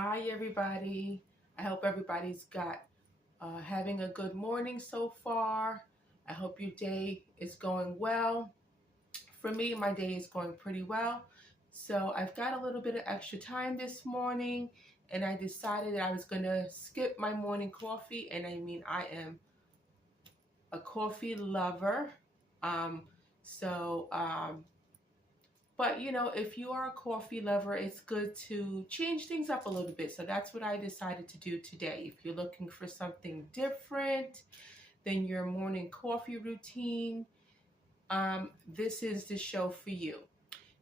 Hi, everybody. I hope everybody's got having a good morning so far. I hope your day is going well. For me, my day is going pretty well. So I've got a little bit of extra time this morning, and I decided that I was going to skip my morning coffee. And I mean, I am a coffee lover. Um, so But if you are a coffee lover, it's good to change things up a little bit. So that's what I decided to do today. If you're looking for something different than your morning coffee routine, this is the show for you.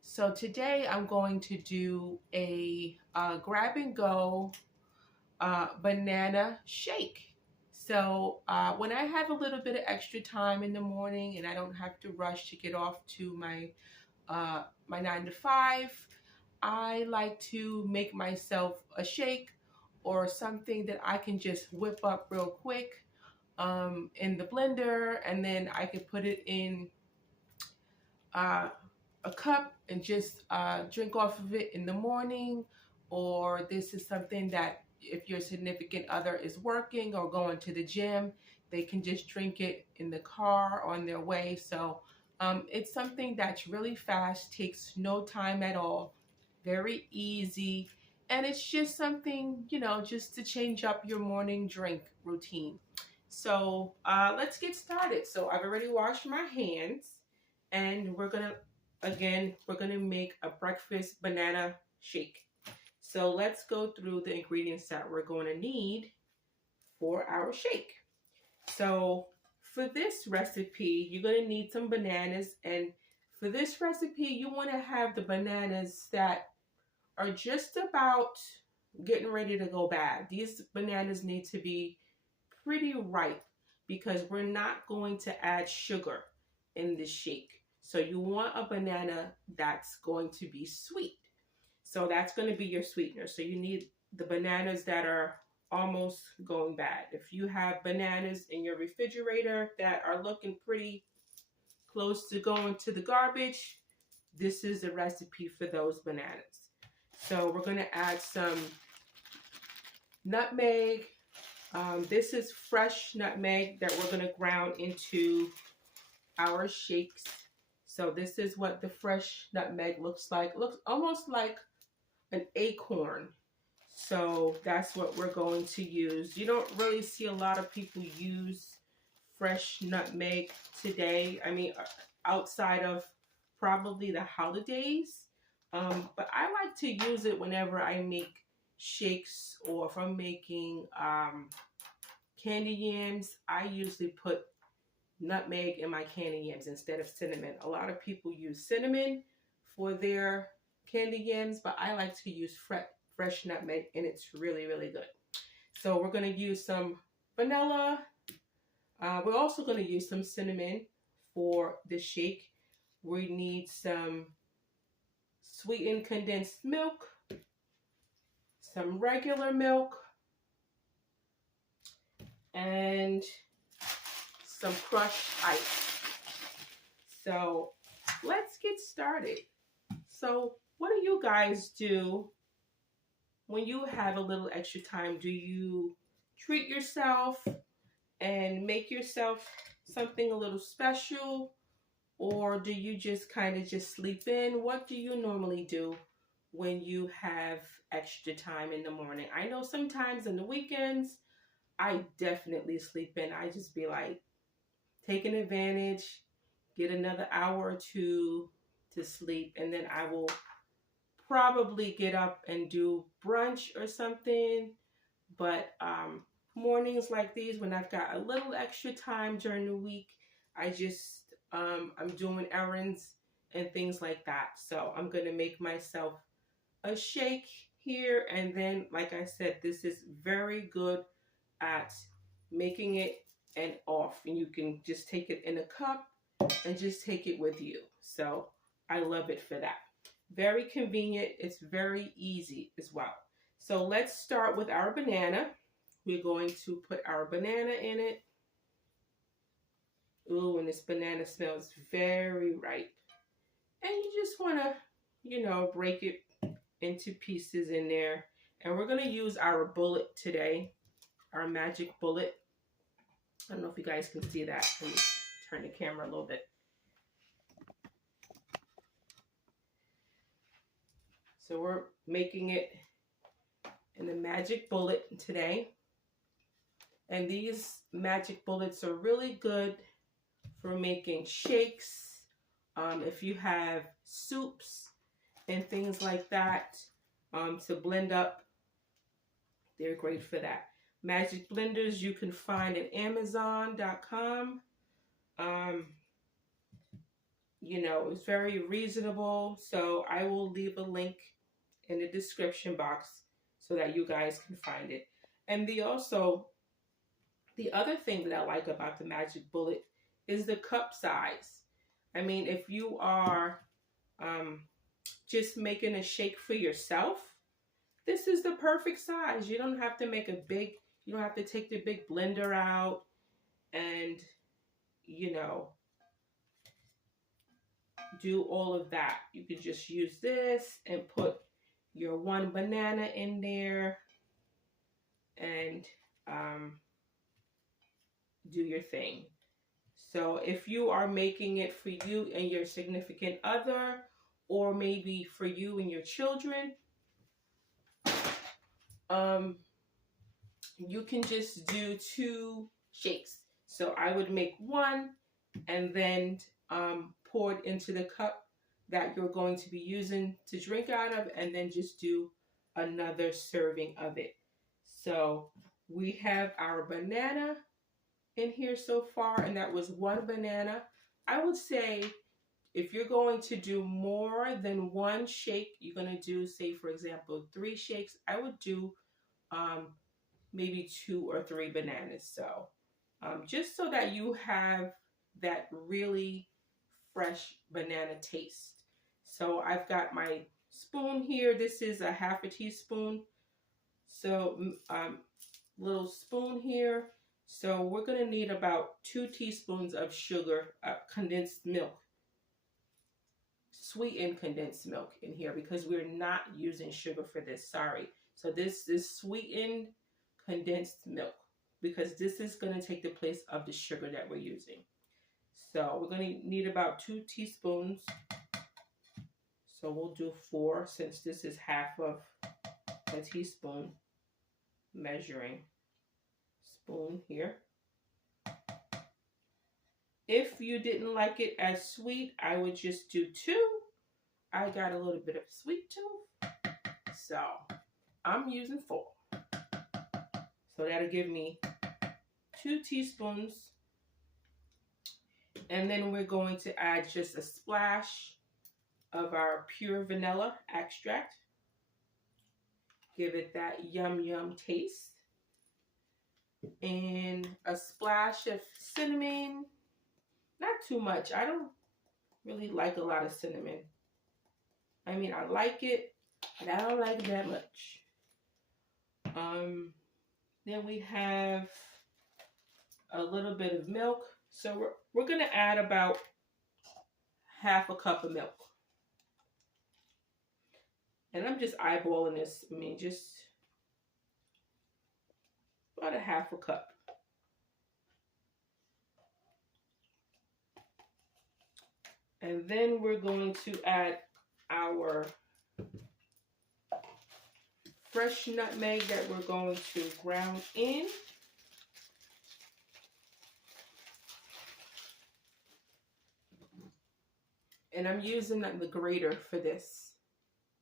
So today I'm going to do a grab and go banana shake. So when I have a little bit of extra time in the morning and I don't have to rush to get off to my 9 to 5, I like to make myself a shake or something that I can just whip up real quick in the blender, and then I can put it in uh, a cup and just drink off of it in the morning. Or this is something that if your significant other is working or going to the gym, they can just drink it in the car on their way. So it's something that's really fast, takes no time at all, very easy, and it's just something, just to change up your morning drink routine. So let's get started. So I've already washed my hands, and we're gonna make a breakfast banana shake. So let's go through the ingredients that we're going to need for our shake. So for this recipe, you're going to need some bananas, and for this recipe, you want to have the bananas that are just about getting ready to go bad. These bananas need to be pretty ripe because we're not going to add sugar in this shake. So you want a banana that's going to be sweet. So that's going to be your sweetener. So you need the bananas that are almost going bad. If you have bananas in your refrigerator that are looking pretty close to going to the garbage, this is a recipe for those bananas. So we're going to add some nutmeg. This is fresh nutmeg that we're going to ground into our shakes. So this is what the fresh nutmeg looks like. It looks almost like an acorn. So that's what we're going to use. You don't really see a lot of people use fresh nutmeg today. I mean, outside of probably the holidays. But I like to use it whenever I make shakes, or if I'm making candy yams. I usually put nutmeg in my candy yams instead of cinnamon. A lot of people use cinnamon for their candy yams, but I like to use fresh nutmeg, and it's really, really good. So we're going to use some vanilla. We're also going to use some cinnamon for the shake. We need some sweetened condensed milk, some regular milk, and some crushed ice. So let's get started. So what do you guys do when you have a little extra time? Do you treat yourself and make yourself something a little special? Or do you just kind of just sleep in? What do you normally do when you have extra time in the morning? I know sometimes in the weekends, I definitely sleep in. I just be like taking advantage, get another hour or two to sleep, and then I will probably get up and do brunch or something. But mornings like these, when I've got a little extra time during the week, I just I'm doing errands and things like that. So I'm gonna make myself a shake here, and then, like I said, this is very good at making it and off, and you can just take it in a cup and just take it with you. So I love it for that. Very convenient. It's very easy as well. So let's start with our banana. We're going to put our banana in it. Ooh, and this banana smells very ripe. And you just want to, break it into pieces in there. And we're going to use our bullet today, our magic bullet. I don't know if you guys can see that. Let me turn the camera a little bit. So we're making it in the magic bullet today. And these magic bullets are really good for making shakes. If you have soups and things like that to blend up, they're great for that. Magic blenders you can find at Amazon.com. You know, it's very reasonable. So I will leave a link in the description box so that you guys can find it. And the other thing that I like about the magic bullet is the cup size. I mean, if you are just making a shake for yourself, this is the perfect size. You don't have to make a big, you don't have to take the big blender out and, you know, do all of that. You can just use this and put your one banana in there and do your thing. So if you are making it for you and your significant other, or maybe for you and your children, you can just do 2 shakes. So I would make one and then pour it into the cup that you're going to be using to drink out of, and then just do another serving of it. So we have our banana in here so far, and that was 1 banana. I would say if you're going to do more than 1 shake, you're going to do, say, for example, 3 shakes, I would do maybe 2 or 3 bananas. So just so that you have that really fresh banana taste. So I've got my spoon here. This is a 1/2 teaspoon. So little spoon here. So we're going to need about 2 teaspoons of sugar, condensed milk, sweetened condensed milk in here, because we're not using sugar for this. Sorry. So this is sweetened condensed milk, because this is going to take the place of the sugar that we're using. So we're going to need about 2 teaspoons. So we'll do 4 since this is 1/2 of a teaspoon measuring spoon here. If you didn't like it as sweet, I would just do 2. I got a little bit of sweet tooth, so I'm using 4. So that'll give me 2 teaspoons. And then we're going to add just a splash of our pure vanilla extract. Give it that yum yum taste. And a splash of cinnamon. Not too much. I don't really like a lot of cinnamon. I mean, I like it, but I don't like it that much. Then we have a little bit of milk. So we're going to add about 1/2 cup of milk. And I'm just eyeballing this. I mean, just about a 1/2 cup. And then we're going to add our fresh nutmeg that we're going to ground in. And I'm using the grater for this.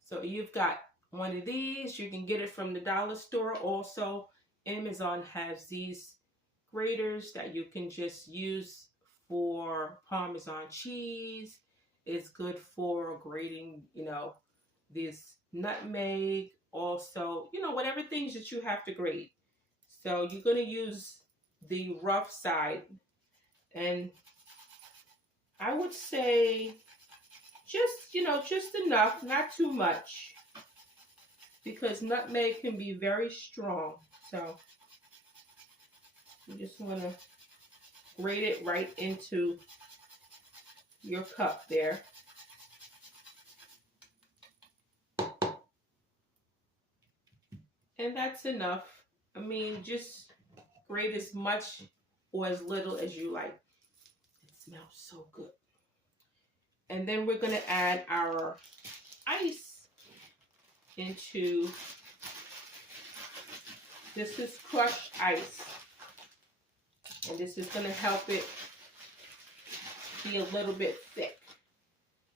So you've got one of these. You can get it from the dollar store. Also, Amazon has these graters that you can just use for Parmesan cheese. It's good for grating, you know, this nutmeg. Also, you know, whatever things that you have to grate. So you're going to use the rough side. And I would say just, you know, just enough, not too much, because nutmeg can be very strong. So you just want to grate it right into your cup there. And that's enough. I mean, just grate as much or as little as you like. It smells so good. And then we're going to add our ice into, this is crushed ice. And this is going to help it be a little bit thick.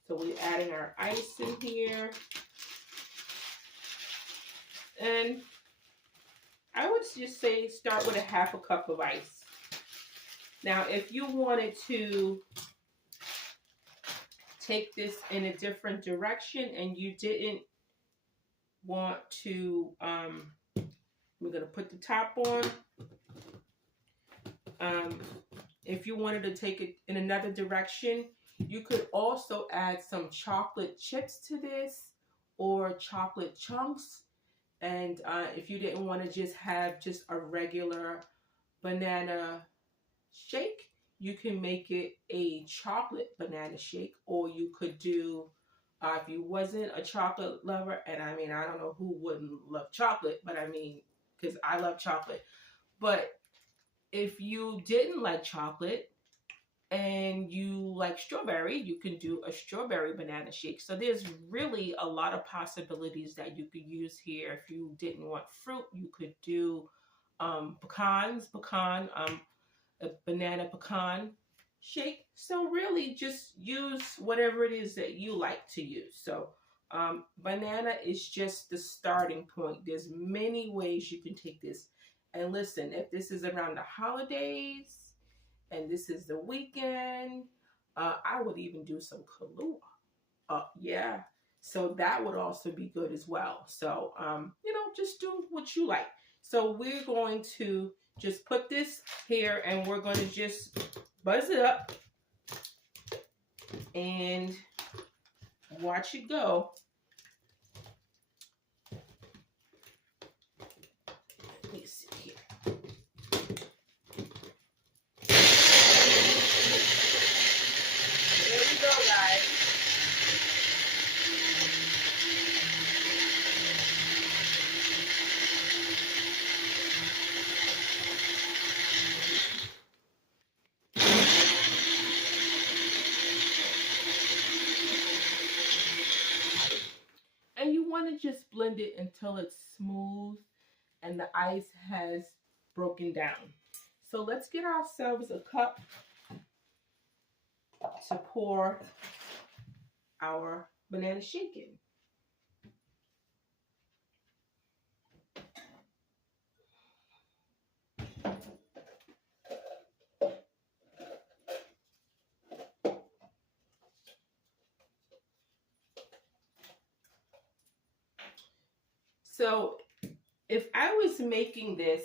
So we're adding our ice in here. And I would just say start with a half a cup of ice. Now, if you wanted to take this in a different direction and you didn't want to, we're going to put the top on. If you wanted to take it in another direction, you could also add some chocolate chips to this or chocolate chunks. And if you didn't want to just have just a regular banana shake, you can make it a chocolate banana shake, or you could do, if you wasn't a chocolate lover, and I mean, I don't know who wouldn't love chocolate, but I mean, because I love chocolate. But if you didn't like chocolate and you like strawberry, you can do a strawberry banana shake. So there's really a lot of possibilities that you could use here. If you didn't want fruit, you could do pecan, a banana pecan shake. So really just use whatever it is that you like to use. So banana is just the starting point. There's many ways you can take this. And listen, if this is around the holidays and this is the weekend, I would even do some Kahlua. Yeah. So that would also be good as well. So, you know, just do what you like. So we're going to just put this here and we're going to just buzz it up and watch it go. Let me see here. There we go, guys. And you want to just blend it until it's smooth and the ice has broken down. So let's get ourselves a cup to pour our banana shake in. So if I was making this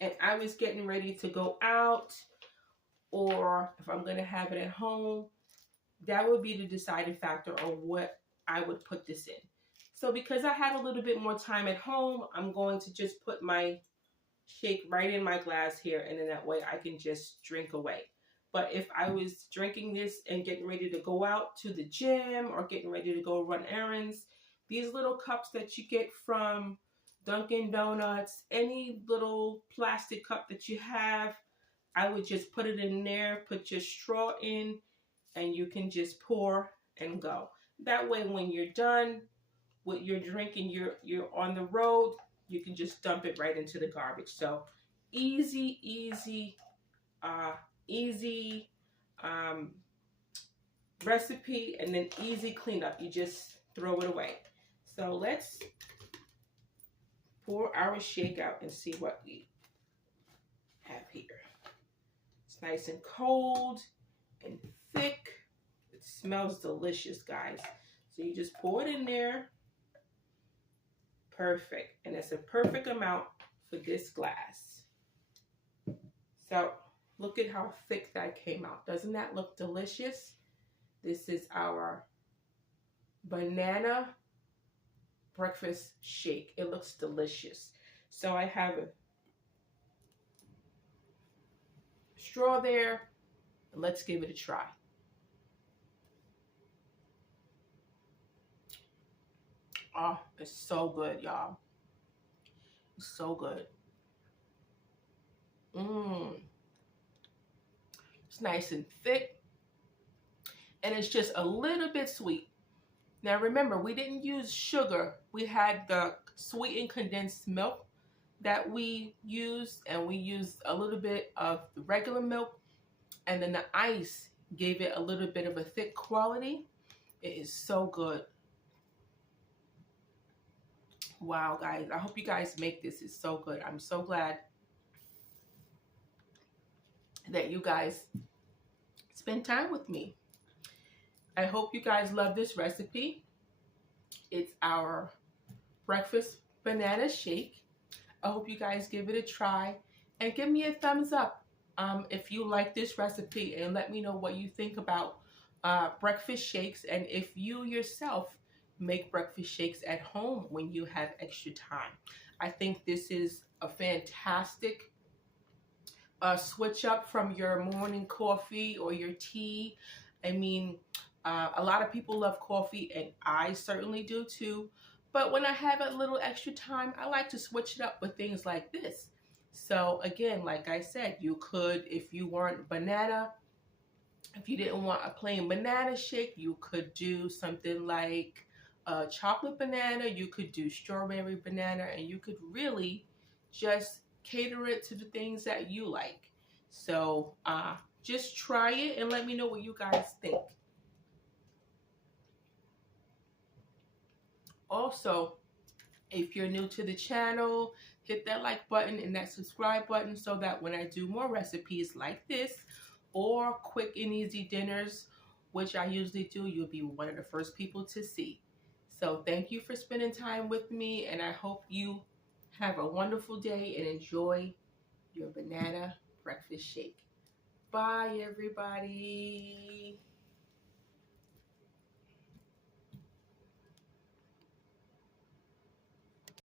and I was getting ready to go out, or if I'm going to have it at home, that would be the deciding factor on what I would put this in. So because I have a little bit more time at home, I'm going to just put my shake right in my glass here, and then that way I can just drink away. But if I was drinking this and getting ready to go out to the gym or getting ready to go run errands, these little cups that you get from Dunkin' Donuts, any little plastic cup that you have, I would just put it in there, put your straw in, and you can just pour and go. That way when you're done with your drink and you're on the road, you can just dump it right into the garbage. So easy, easy recipe, and then easy cleanup. You just throw it away. So let's pour our shake out and see what we have here. It's nice and cold and thick. It smells delicious, guys. So you just pour it in there. Perfect. And it's a perfect amount for this glass. So look at how thick that came out. Doesn't that look delicious? This is our banana breakfast shake. It looks delicious. So I have a straw there. Let's give it a try. Oh, it's so good, y'all. So good. Mmm. It's nice and thick, and it's just a little bit sweet. Now remember, we didn't use sugar. We had the sweetened condensed milk that we used, and we used a little bit of the regular milk, and then the ice gave it a little bit of a thick quality. It is so good. Wow, guys, I hope you guys make this. It's so good. I'm so glad that you guys spend time with me. I hope you guys love this recipe. It's our breakfast banana shake. I hope you guys give it a try and give me a thumbs up if you like this recipe, and let me know what you think about breakfast shakes, and if you yourself make breakfast shakes at home when you have extra time. I think this is a fantastic switch up from your morning coffee or your tea. I mean, a lot of people love coffee, and I certainly do too. But when I have a little extra time, I like to switch it up with things like this. So again, like I said, you could, if you weren't banana, if you didn't want a plain banana shake, you could do something like a chocolate banana. You could do strawberry banana, and you could really just cater it to the things that you like. So just try it and let me know what you guys think. Also, if you're new to the channel, hit that like button and that subscribe button so that when I do more recipes like this or quick and easy dinners, which I usually do, you'll be one of the first people to see. So thank you for spending time with me, and I hope you have a wonderful day and enjoy your banana breakfast shake. Bye, everybody.